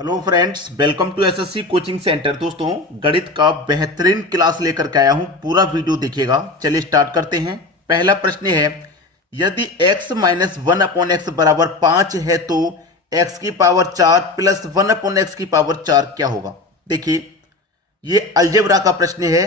Hello friends, welcome to SSC coaching centre. दोस्तों, गणित का बेहतरीन क्लास लेकर के आया हूं, पूरा वीडियो देखिएगा। चलिए स्टार्ट करते हैं। पहला प्रश्न है, यदि x minus one upon x बराबर 5 है तो x की पावर 4 प्लस 1 अपॉन एक्स की पावर 4 क्या होगा। देखिए, ये अलजेब्रा का प्रश्न है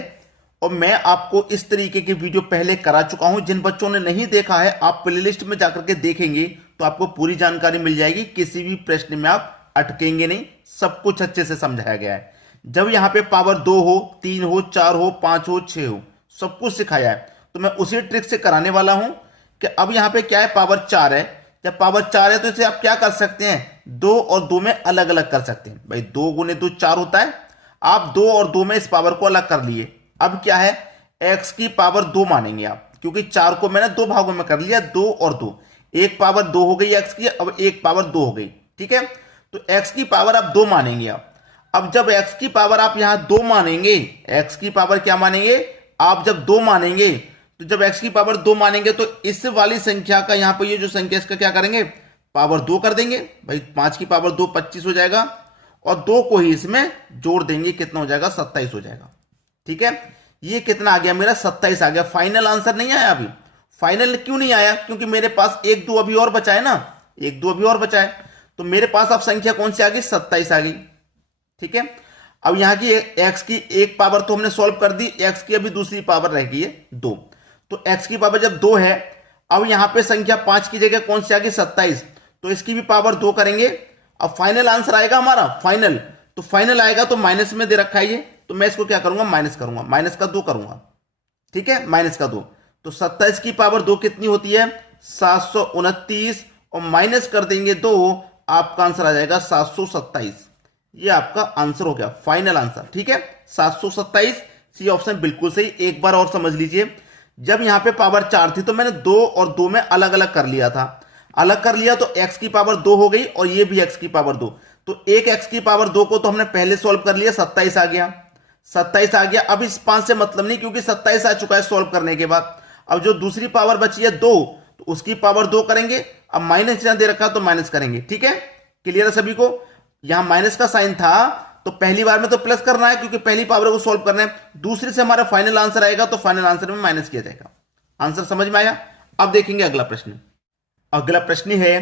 और मैं आपको इस तरीके की वीडियो पहले करा चुका हूं। जिन बच्चों ने नहीं देखा है, आप प्लेलिस्ट में जाकर के देखेंगे तो आपको पूरी जानकारी मिल जाएगी। किसी भी प्रश्न में आप अटकेंगे नहीं, सब कुछ अच्छे से समझाया गया है। जब यहां पे पावर 2 हो, 3 हो, 4 हो, 5 हो, 6 हो, सब कुछ सिखाया है। तो मैं उसी ट्रिक से कराने वाला हूं कि अब यहां पे क्या है, पावर 4 है। जब पावर 4 है तो इसे आप क्या कर सकते हैं, 2 और 2 में अलग अलग कर सकते हैं। भाई 2 गुने 2 4 होता है। आप 2 और 2 में इस पावर को अलग कर लिए। अब क्या है, x की पावर 2 मानेंगे आप, क्योंकि 4 को मैंने 2 भागों में कर लिया, 2 और 2। एक पावर 2 हो गई x की, अब एक पावर 2 हो गई। ठीक है, तो x की पावर आप 2 मानेंगे आप। अब जब x की पावर आप यहां 2 मानेंगे, x की पावर क्या मानेंगे आप, जब 2 मानेंगे, तो जब x की पावर 2 मानेंगे तो इस वाली संख्या का यहां पर ये जो संख्या इसका क्या करेंगे, पावर 2 कर देंगे। भाई 5 की पावर 2 25 हो जाएगा और 2 को ही इसमें जोड़ देंगे, कितना हो जाएगा, 27 हो जाएगा। ठीक है, ये कितना आ गया मेरा, 27 आ गया। फाइनल आंसर नहीं आया अभी। फाइनल क्यों नहीं आया, क्योंकि मेरे पास 1 2 अभी और बचा है ना, 1 2 अभी और बचा है। तो मेरे पास अब संख्या कौन सी आ गई, 27 आ गई। ठीक है, अब यहां की x की एक पावर तो हमने सॉल्व कर दी, x की अभी दूसरी पावर रह गई है 2। तो x की पावर जब 2 है, अब यहां पे संख्या 5 की जगह कौन सी आ गई, 27। तो इसकी भी पावर 2 करेंगे। अब फाइनल आंसर आएगा हमारा फाइनल, तो फाइनल आएगा तो माइनस में दे रखा है ये, तो मैं इसको क्या करूंगा, माइनस करूंगा, माइनस का 2 करूंगा। ठीक है, माइनस का 2। तो 27 की पावर 2 कितनी होती है, 729, और माइनस कर देंगे 2, आपका आंसर आ जाएगा 727। ये आपका आंसर हो गया, फाइनल आंसर। ठीक है, 727, सी ऑप्शन बिल्कुल सही। एक बार और समझ लीजिए, जब यहां पे पावर 4 थी तो मैंने 2 और 2 में अलग अलग कर लिया था। अलग कर लिया तो x की पावर 2 हो गई और ये भी x की पावर 2। तो एक x की पावर 2 को तो हमने पहले सॉल्व कर लिया, 27 आ गया, 27 आ गया। अब इस 5 से मतलब नहीं, क्योंकि 27 आ चुका है सॉल्व करने के बाद। अब जो दूसरी पावर बची है 2, तो उसकी पावर 2 करेंगे। अब माइनस यहां दे रखा तो माइनस करेंगे। ठीक है, क्लियर है सभी को। यहां माइनस का साइन था तो पहली बार में तो प्लस करना है, क्योंकि पहली पावर को सॉल्व करना है। दूसरे से हमारा फाइनल आंसर आएगा तो फाइनल आंसर में माइनस किया जाएगा। आंसर समझ में आया। अब देखेंगे अगला प्रश्न। अगला प्रश्न है,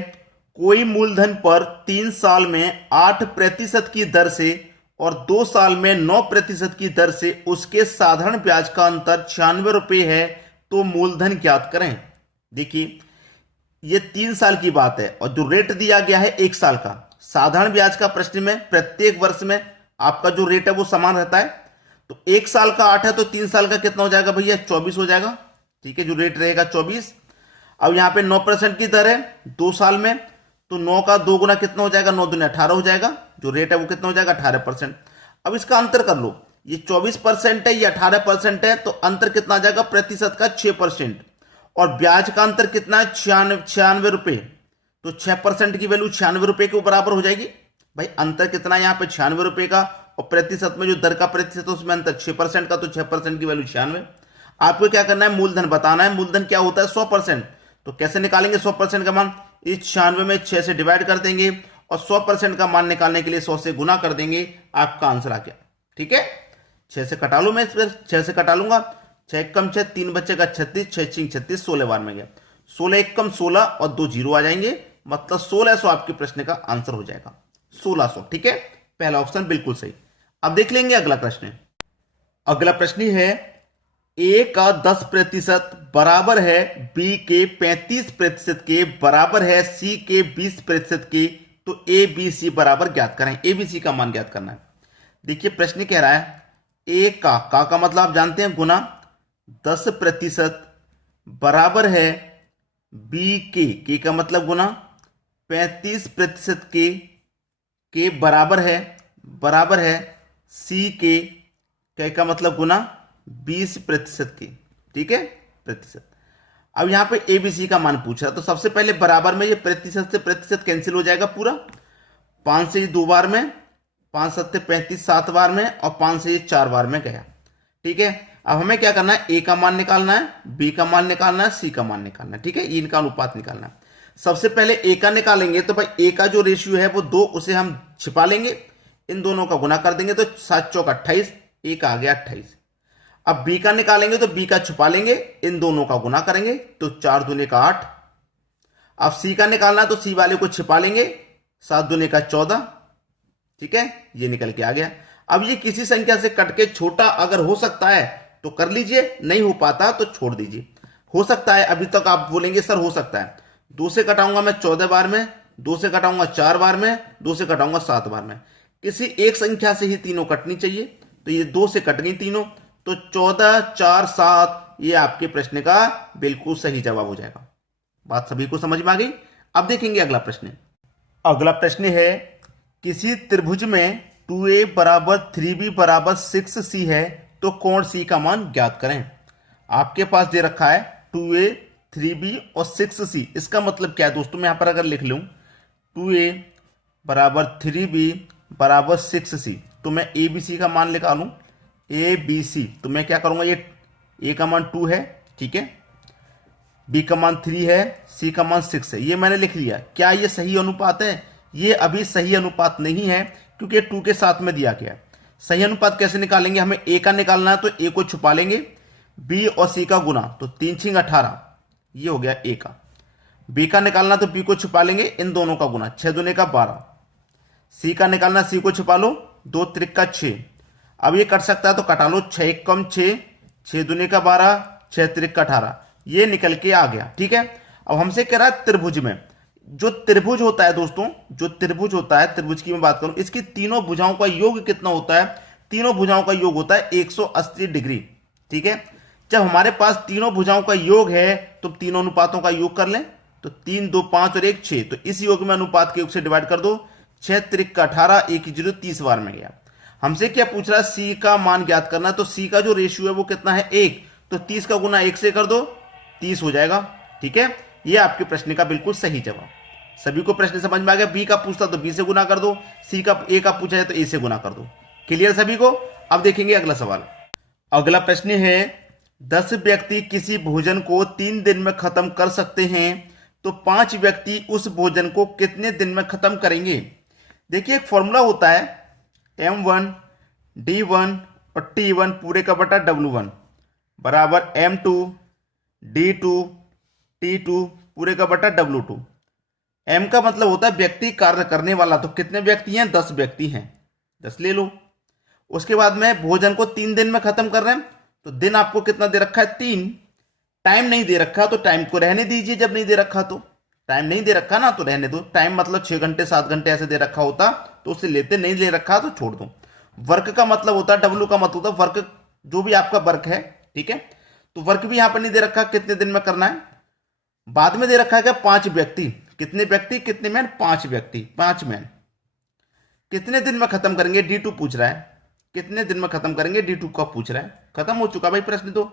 कोई मूलधन पर 3 साल में 8% की दर से और 2 साल में 9% की दर से उसके साधारण ब्याज का अंतर 96 रुपए है, तो मूलधन ज्ञात करें। देखिए, ये 3 साल की बात है और जो रेट दिया गया है 1 साल का। साधारण ब्याज का प्रश्न में प्रत्येक वर्ष में आपका जो रेट है वो समान रहता है। तो 1 साल का 8 है तो 3 साल का कितना हो जाएगा भैया, 24 हो जाएगा। ठीक है, जो रेट रहेगा 24। अब यहां पे 9% की दर है 2 साल में, तो 9 का 2 गुना कितना हो जाएगा, 9 दूनी 18 हो जाएगा। जो रेट है वो कितना हो जाएगा, 18%। अब इसका अंतर कर लो, ये 24% है, ये 18% है, तो अंतर कितना आ जाएगा प्रतिशत का, 6%। और ब्याज का अंतर कितना है, 96 रुपए। तो 6% की वैल्यू 96 रुपए के बराबर हो जाएगी। भाई अंतर कितना है यहाँ पे, 96 रुपए का, और प्रतिशत में जो दर का प्रतिशत है उसमें अंतर 6% का, तो 6% की वैल्यू 96। आपको क्या करना है, मूलधन बताना है। मूलधन क्या होता है, 100%। तो कैसे निकालेंगे 100% का मान, इस 96 में 6 से डिवाइड कर देंगे और 100% का मान निकालने के लिए 100 से गुना कर देंगे। आपका आंसर आ गया। ठीक है, 6 से कटा लू, मैं 6 से कटा लूंगा, 6 कम 6, 3 बचेगा 36, 6 छिंग 36, 16 बार में गया, 16 एक कम 16 और 2 जीरो आ जाएंगे, मतलब 1600 आपके प्रश्न का आंसर हो जाएगा, 1600। ठीक है, पहला ऑप्शन बिल्कुल सही। अब देख लेंगे अगला प्रश्न। अगला प्रश्न है, ए का 10% बराबर है बी के 35% के बराबर है सी के 20% के, तो ए बी सी बराबर ज्ञात करें। ए बी सी का मान ज्ञात करना है। देखिए प्रश्न कह रहा है, ए का मतलब आप जानते हैं गुना, 10% बराबर है बी के का मतलब गुना 35% के बराबर है सी के का मतलब गुना 20% की। ठीक है, प्रतिशत। अब यहां पे एबीसी का मान पूछ रहा, तो सबसे पहले बराबर में ये प्रतिशत से प्रतिशत कैंसिल हो जाएगा पूरा। 5 से ये 2 बार में, 5 7 35 7 बार में, और 5 से ये 4 बार में गया। ठीक है, अब हमें क्या करना है, ए का मान निकालना है, बी का मान निकालना है, सी का मान निकालना है। ठीक है, इनका अनुपात निकालना है। सबसे पहले ए का निकालेंगे तो भाई ए का जो रेशियो है वो 2, उसे हम छिपा लेंगे, इन दोनों का गुना कर देंगे तो 7 चौक 28, ए का आ गया 28। अब बी का निकालेंगे तो बी का छुपा लेंगे, इन दोनों का गुना करेंगे तो 4 दूने का 8। अब सी का निकालना तो सी वाले को छिपा लेंगे, 7 दूने का 14। ठीक है, ये निकल के आ गया। अब ये किसी संख्या से कट के छोटा अगर हो सकता है तो कर लीजिए, नहीं हो पाता तो छोड़ दीजिए। हो सकता है अभी तक आप बोलेंगे सर हो सकता है, 2 से कटाऊंगा मैं 14 बार में, 2 से कटाऊंगा 4 बार में, 2 से कटाऊंगा 7 बार में। किसी एक संख्या से ही तीनों कटनी चाहिए, तो ये 2 से कट गई तीनों, तो 14 4 7 ये आपके प्रश्न का बिल्कुल सही जवाब हो जाएगा। बात सभी को समझ में आ गई। अब देखेंगे अगला प्रश्न। अगला प्रश्न है, किसी त्रिभुज में 2a बराबर 3b बराबर 6c है तो कोण c का मान ज्ञात करें। आपके पास दे रखा है 2a 3b और 6c। इसका मतलब क्या है दोस्तों, मैं यहां पर अगर लिख लूं 2a बराबर 3b बराबर 6c, तो मैं ए बी सी का मान निकालूं, ए बी सी, तो मैं क्या करूंगा, ये ए का मान 2 है, ठीक है, बी का मान 3 है, सी का मान 6 है, ये मैंने लिख लिया। क्या ये सही अनुपात है? ये अभी सही अनुपात नहीं है क्योंकि 2 के साथ में दिया गया है। सही अनुपात कैसे निकालेंगे, हमें ए का निकालना है तो ए को छुपा लेंगे, बी और सी का गुना तो 3 6 18, ये हो गया ए का। बी का निकालना तो बी को छुपा लेंगे, इन दोनों का गुना 6 दूने का 12। सी का निकालना, सी को छुपा लो, 2 त्रिक का 6। अब ये कट सकता है तो कटा लो, 6 1 कम 6, 6 दूने का 12, 6 त्रिक का 18, ये निकल के आ गया। ठीक है, अब हमसे कह रहा है त्रिभुज में, जो त्रिभुज होता है दोस्तों, जो त्रिभुज होता है, त्रिभुज की मैं बात करूं, इसकी तीनों भुजाओं का योग कितना होता है? तीनों भुजाओं का योग होता है 180 डिग्री। ठीक है, जब हमारे पास तीनों भुजाओं का योग है तो तीनों अनुपातों का योग कर लें, तो 3 2 5 और 1 6, तो इस योग में अनुपात के योग से डिवाइड कर दो, 6 त्रिक का 18, 1 0 30 बार में गया। हमसे क्या पूछ रहा है, सी का मान ज्ञात करना, तो सी का जो रेशियो है वो कितना है 1, तो 30 का गुना 1 से कर दो, 30 हो जाएगा। ठीक है, ये आपके प्रश्न का बिल्कुल सही जवाब। सभी को प्रश्न समझ में आ गया? बी का पूछता तो बी से गुना कर दो, सी का ए का पूछा है तो ए से गुना कर दो। क्लियर सभी को? अब देखेंगे अगला सवाल। अगला प्रश्न है, 10 व्यक्ति किसी भोजन को 3 दिन में खत्म कर सकते हैं तो 5 व्यक्ति उस भोजन को कितने दिन में खत्म करेंगे? देखिए, एक फॉर्मूला होता है M1 D1 और T1 पूरे का बटा W1 बराबर M2 D2 T2 पूरे का बटा W2। M का मतलब होता है व्यक्ति कार्य करने वाला, तो कितने व्यक्ति हैं? 10 व्यक्ति हैं, 10 ले लो। उसके बाद में भोजन को 3 दिन में खत्म कर रहे हैं, तो दिन आपको कितना दे रखा है? 3। टाइम नहीं दे रखा तो टाइम को रहने दीजिए, जब नहीं दे रखा तो टाइम नहीं दे रखा ना तो रहने दो। टाइम मतलब 6 घंटे 7 घंटे ऐसे दे रखा होता तो उसे लेते, नहीं ले रखा तो छोड़ दो। वर्क का मतलब होता है, W का मतलब होता है वर्क, जो भी आपका वर्क है। ठीक है, तो वर्क भी यहां पर नहीं दे रखा कितने दिन में करना है। बाद में दे रखा है क्या? 5 व्यक्ति। कितने व्यक्ति? कितने मैन? 5 व्यक्ति, 5 मैन। कितने दिन में खत्म करेंगे? D2 पूछ रहा है, कितने दिन में खत्म करेंगे? D2 का पूछ रहा है। खत्म हो चुका भाई प्रश्न। तो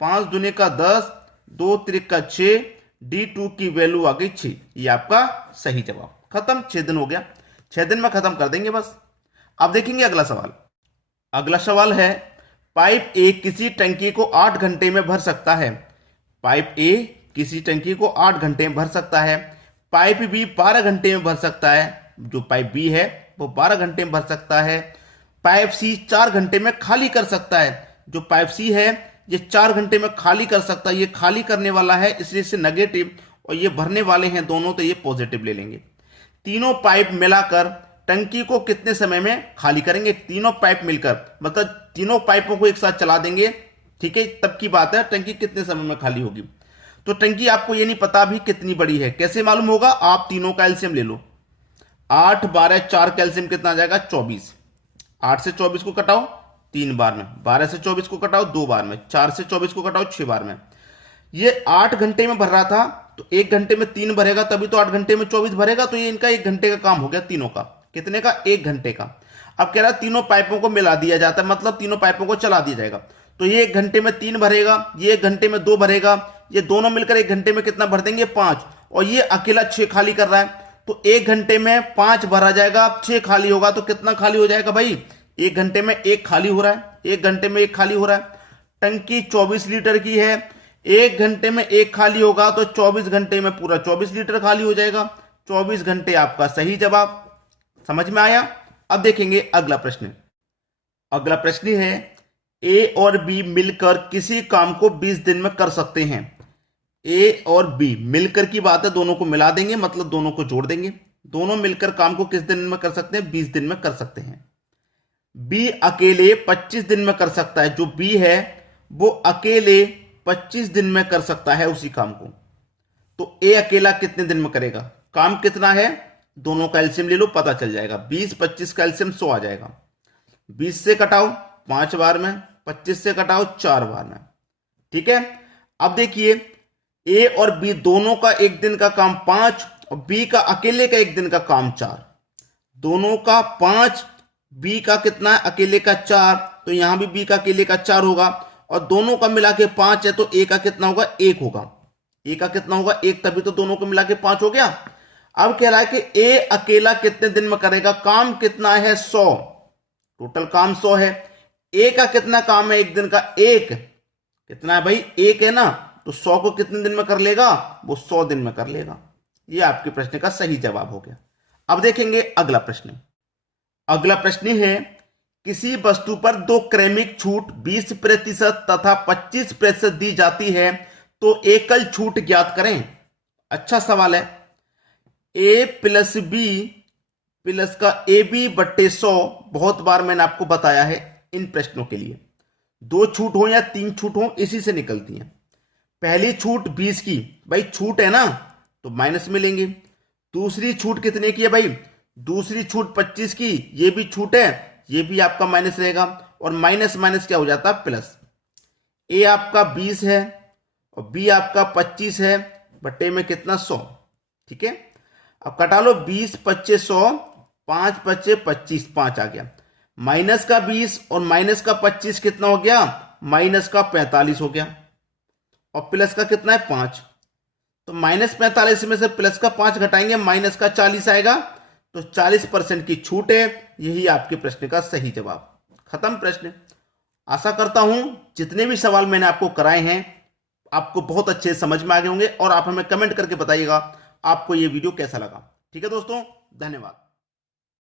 5 दूने का 10, 2 त्रिक का 6, D2 की वैल्यू आ गई 6, ये आपका सही जवाब। खत्म, 6 दिन हो गया, 6 दिन में खत्म कर देंगे बस। अब देखेंगे अगला सवाल। अगला सवाल है, पाइप ए किसी टंकी को 8 घंटे में भर सकता है। पाइप ए किसी टंकी को 8 घंटे में भर सकता है। पाइप बी 12 घंटे में भर सकता है, जो पाइप बी है वो 12 घंटे में भर सकता है। पाइप सी 4 घंटे में खाली कर सकता है, जो पाइप सी है ये 4 घंटे में खाली कर सकता है। ये खाली करने वाला है इसलिए इसे नेगेटिव, और ये भरने वाले हैं दोनों तो ये पॉजिटिव ले लेंगे। तीनों पाइप मिलाकर टंकी को कितने समय में खाली करेंगे? तीनों पाइप मिलकर, मतलब तीनों पाइपों को एक साथ चला देंगे, ठीक है, तब की बात है, टंकी कितने समय में खाली होगी। तो टंकी आपको ये नहीं पता अभी कितनी बड़ी है, कैसे मालूम होगा? आप तीनों का एलसीएम ले लो, 8 12 4 का एलसीएम कितना आ जाएगा? 24। 8 से 24 को कटाओ 3 बार में, 12 से 24 को कटाओ 2 बार में, 4 से 24 को कटाओ 6 बार में। ये 8 घंटे में भर रहा था, तो 1 घंटे में 3 भरेगा, तभी तो 8 घंटे में 24 भरेगा। तो ये इनका 1 घंटे का काम हो गया तीनों का। कितने का? 1 घंटे का। अब कह रहा है तीनों पाइपों को मिला दिया जाता है, मतलब तीनों पाइपों को चला दिया जाएगा। तो ये 1 घंटे में 3 भरेगा, ये 1 घंटे में 2 भरेगा, ये दोनों मिलकर 1 घंटे में कितना भर देंगे? 5। और ये अकेला 6 खाली कर रहा है, तो 1 घंटे में 5 भरा जाएगा, 6 खाली होगा, तो कितना खाली हो जाएगा भाई? 1 घंटे में 1 खाली हो रहा है, 1 घंटे में 1 खाली हो रहा है। टंकी 24 लीटर की है, 1 घंटे में एक खाली होगा तो 24 घंटे में पूरा 24 लीटर खाली हो जाएगा। 24 घंटे आपका सही जवाब। समझ में आया। अब देखेंगे अगला प्रश्न। अगला प्रश्न है ए और बी मिलकर किसी काम को 20 दिन में कर सकते हैं। ए और बी मिलकर की बात है, दोनों को मिला देंगे मतलब दोनों को जोड़ देंगे। दोनों मिलकर काम को किस दिन में कर सकते हैं? 20 दिन में कर सकते हैं। बी अकेले 25 दिन में कर सकता है। जो बी है वो अकेले 25 दिन में कर सकता है उसी काम को। तो ए अकेला कितने दिन में करेगा? काम कितना है? दोनों का एलसीएम ले लो, पता चल जाएगा। 20 25 का एलसीएम 100 आ जाएगा। 20 से कटाओ 5 बार में, 25 से कटाओ 4 बार में। ठीक है। अब देखिए ए और बी दोनों का एक दिन का काम 5 और बी का अकेले का एक दिन का काम 4। दोनों का 5, बी का कितना है? अकेले का 4। तो यहां भी बी का अकेले का 4 होगा और दोनों का मिला के 5 है तो ए का कितना होगा? 1 होगा। ए का कितना होगा? 1, तभी तो दोनों को मिला के 5 हो गया। अब कह रहा है कि ए अकेला कितने दिन में करेगा? काम कितना है? 100। टोटल काम 100 है। ए का कितना काम है एक दिन का? 1। कितना है भाई? 1 है ना। तो 100 को कितने दिन में कर लेगा? वो 100 दिन में कर लेगा। ये आपके प्रश्न का सही जवाब हो गया। अब देखेंगे अगला प्रश्न। अगला प्रश्न है किसी वस्तु पर 2 क्रमिक छूट 20% तथा 25% दी जाती है तो एकल छूट ज्ञात करें। अच्छा सवाल है। ए प्लस बी प्लस का ए बी बट्टे 100 बहुत बार मैंने आपको बताया है इन प्रश्नों के लिए। 2 छूट हो या 3 छूट हो इसी से निकलती हैं। पहली छूट 20 की, भाई छूट है ना तो माइनस में लेंगे। दूसरी छूट कितने की है भाई? दूसरी छूट 25 की, ये भी छूट है, ये भी आपका माइनस रहेगा और माइनस माइनस क्या हो जाता है? प्लस। ए आपका 20 है और बी आपका 25 है, बट्टे में कितना? 100। ठीक है। अब कटा लो 20 25 100, 5 25 25, 5 आ गया। माइनस का 20 और माइनस का 25 कितना हो गया? माइनस का 45 हो गया और प्लस का कितना है? 5। तो माइनस 45 में से प्लस का 5 घटाएंगे, माइनस का 40 आएगा। तो 40% की छूट है। यही आपके प्रश्न का सही जवाब। खत्म प्रश्न। आशा करता हूं जितने भी सवाल मैंने आपको कराए हैं आपको बहुत अच्छे समझ में आ गए होंगे और आप हमें कमेंट करके बताइएगा आपको ये वीडियो कैसा लगा। ठीक है दोस्तों, धन्यवाद।